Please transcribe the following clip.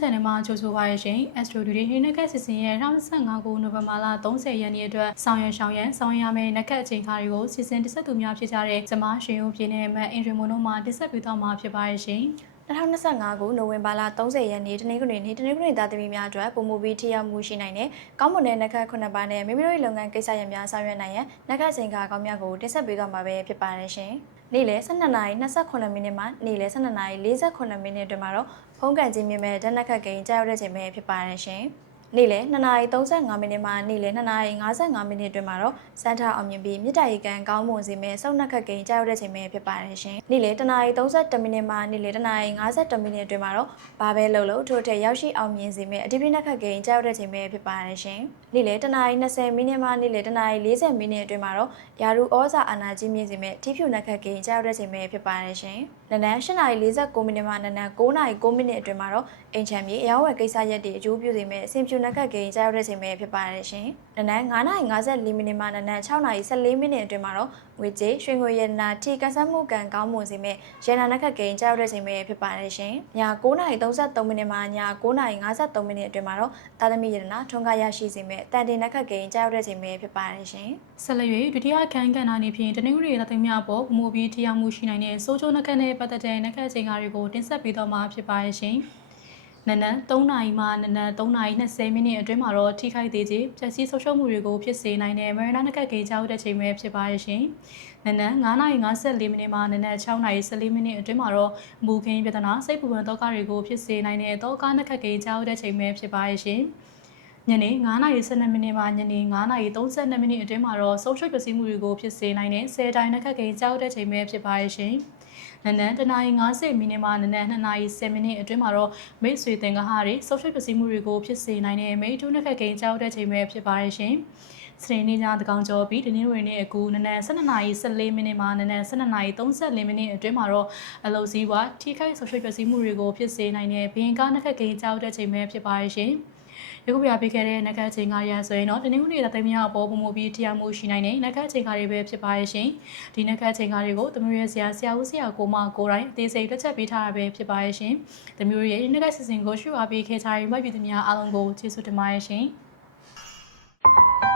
channel မှာကြိုဆိုပါရရှင်။ Astro Today ဟင်းနက်ကစီစဉ်ရဲ့2025ခုနိုဝင်ဘာလ30ရက်နေ့အတွက်ဆောင်ရွက်ဆောင်ရန်ဆောင်ရွက်ရမယ့်နက်ခတ်အချိန်ခါတွေကိုစီစဉ်တင်ဆက်သူများဖြစ်ကြတဲ့ကျမရှင်ဦးပြင်းနဲ့မအင်ဒရီမိုနိုမှတင်ဆက်ပေးသွားမှာဖြစ်ပါရရှင်။2025ခုနိုဝင်ဘာလ30ရက်နေ့တနင်္ဂနွေနေ့တနင်္ဂနွေသားသမီးများအတွက်ပုံမူပြီးထိရောက်မှုရှိနိုင်တဲ့ကောင်းမွန်တဲ့နှက်ခတ်ခုနှစ်ပါးနဲ့မိမိတို့ရဲ့လုပ်ငန်းကိစ္စရပ်များဆောင်ရွက်နိုင်ရန်နှက်ခတ်ချိန်ကာကောင်းများကိုတင်ဆက်ပေးသွားမှာပဲဖြစ်ပါတယ်ရှင်။ နေ့လယ်12နာရီ28မိနစ်မှနေ့လယ်12နာရီ48မိနစ်အတွင်းမှာတော့ဖုန်းကန်ခြင်းမြင်မဲ့ဓာတ်နှက်ခတ်ကိန်းကြားရောက်တဲ့ချိန်ပဲဖြစ်ပါတယ်ရှင်။ နေ့လယ်2နာရီ35မိနစ်မှနေ့လယ်2နာရီ55မိနစ်အတွင်းမှာတော့စမ်းထအောင်မြင်ပြီးမြစ်တာရီကန်ကောင်းမွန်စေမဲ့စုံနှက်ခတ်ကိန်းကြားရောက်တဲ့ချိန်ပဲဖြစ်ပါတယ်ရှင်။နေ့လယ်2နာရီ32မိနစ်မှနေ့လယ်2နာရီ52မိနစ်အတွင်းမှာတော့ဘာပဲလှုပ်လို့ထို့ထက်ရောက်ရှိအောင်မြင်စေမဲ့အတိပိနှက်ခတ်ကိန်းကြားရောက်တဲ့ချိန်ပဲဖြစ်ပါတယ်ရှင်။နေ့လယ်2နာရီ20မိနစ်မှနေ့လယ်2နာရီ40မိနစ်အတွင်းမှာတော့ယာရူဩဇာအာနာကြီးမြင့်စေမဲ့ထိဖြူနှက်ခတ်ကိန်းကြားရောက်တဲ့ချိန်ပဲဖြစ်ပါတယ်ရှင်။နနက်8နာရီ49မိနစ်မှနနက်9နာရီ9မိနစ်အတွင်းမှာတော့အင်ချမ်မြေအယောင်းဝယ်ကိစ္စရက်တွေအကျိုးပြုစေမဲ့အဆင်ဖြူနှက်ခတ်ကိန်းကြားရောက်တဲ့ချိန်ပဲဖြစ်ပါတယ်ရှင်။နနက်9နာရီ54မိနစ်မှနနက်6နာရီ14မိနစ်အတွင်းမှာတော့ငွေကြေးရွှေငွေရတနာထီကစားမှုကံကောင်းမွန်စေမဲ့ရတနာနှက်ခတ်ကိန်းကြားရောက်တဲ့ချိန်ပဲဖြစ်ပါတယ်ရှင်။ည9နာရီ33မိနစ်မှည9နာရီ53မိနစ်အတွင်းမှာတော့တာသမီရတနာထွန်းကားရရှိစေမဲ့တန်တင်နှက်ခတ်ကိန်းကြားရောက်တဲ့ချိန်ပဲဖြစ်ပါတယ်ရှင်။ဆက်လက်၍ဒုတိယခန်းကဏ္ဍအနေဖြင့်တနင်္ဂနွေရက်သိမ်းများပေါ်ပုံမူပြီးထိရောက်မှုရှိနိုင်တဲ့စိုးချိုးနှက်ခတ်နဲ့ပတ်သက်တဲ့နှက်ခတ်ချိန်ကားတွေကိုတင်ဆက်ပေးသွားမှာဖြစ်ပါရဲ့ရှင်။နနက်3နာရီမှနနက်3နာရီ20မိနစ်အတွင်းမှာတော့ထိခိုက်သေးခြင်းပျက်စီးဆုံးရှုံးမှုတွေကိုဖြစ်စေနိုင်တဲ့မရဏနှက်ခတ်ကိန်းကြောက်တဲ့ချိန်ပဲဖြစ်ပါရဲ့ရှင်။နနက်9နာရီ54မိနစ်မှနနက်6နာရီ14မိနစ်အတွင်းမှာတော့မူခင်းပြဿနာစိတ်ပူပန်သောကတွေကိုဖြစ်စေနိုင်တဲ့သောကနှက်ခတ်ကိန်းကြောက်တဲ့ချိန်ပဲဖြစ်ပါရဲ့ရှင်။ညနေ9:12မိနစ်မှညနေ9:32မိနစ်အတွင်းမှာတော့ဆုံးရှုံးပျက်စီးမှုတွေကိုဖြစ်စေနိုင်တဲ့ဆယ်တိုင်းနှက်ခတ်ကိန်းကြောက်တဲ့ချိန်ပဲဖြစ်ပါရဲ့ရှင်။ နနက်9:50မိနစ်မှနနက်2:10မိနစ်အတွင်းမှာတော့မိတ်ဆွေသင်္ကဟတွေဆုံးရှုံးပျက်စီးမှုတွေကိုဖြစ်စေနိုင်တဲ့မိတ်တူးနှက်ခတ်ကိန်းကြောက်တဲ့ချိန်ပဲဖြစ်ပါရဲ့ရှင်။စနေနေ့ညသကောင်ကျော်ပြီးဒီနေ့ဝင်နေ့အခုနနက်12:14မိနစ်မှနနက်12:34မိနစ်အတွင်းမှာတော့အလုစည်းဝါထိခိုက်ဆုံးရှုံးပျက်စီးမှုတွေကိုဖြစ်စေနိုင်တဲ့ဘင်ကားနှက်ခတ်ကိန်းကြောက်တဲ့ချိန်ပဲဖြစ်ပါရဲ့ရှင်။ ရုပ်ပြပေးခဲ့တဲ့နက်ခတ်ချိန်ကားရဆိုရင်တော့တနင်္ဂနွေရက်သိမ်းမြောက်အပေါ်ပုံမူပြီးတရားမှုရှိနိုင်တဲ့နက်ခတ်ချိန်ကားတွေပဲဖြစ်ပါရဲ့ရှင်။ဒီနက်ခတ်ချိန်ကားတွေကိုသမီးရဲ့ဆရာဆရာဦးဆရာကိုမကိုတိုင်းအသေးစိတ်တက်ချက်ပေးထားတာပဲဖြစ်ပါရဲ့ရှင်။သမီးရဲ့နက်ခတ်စီစဉ်ကိုရှုအားပေးခဲ့ကြတဲ့မှတ်ပြုသူများအားလုံးကိုကျေးဇူးတင်ပါတယ်ရှင်။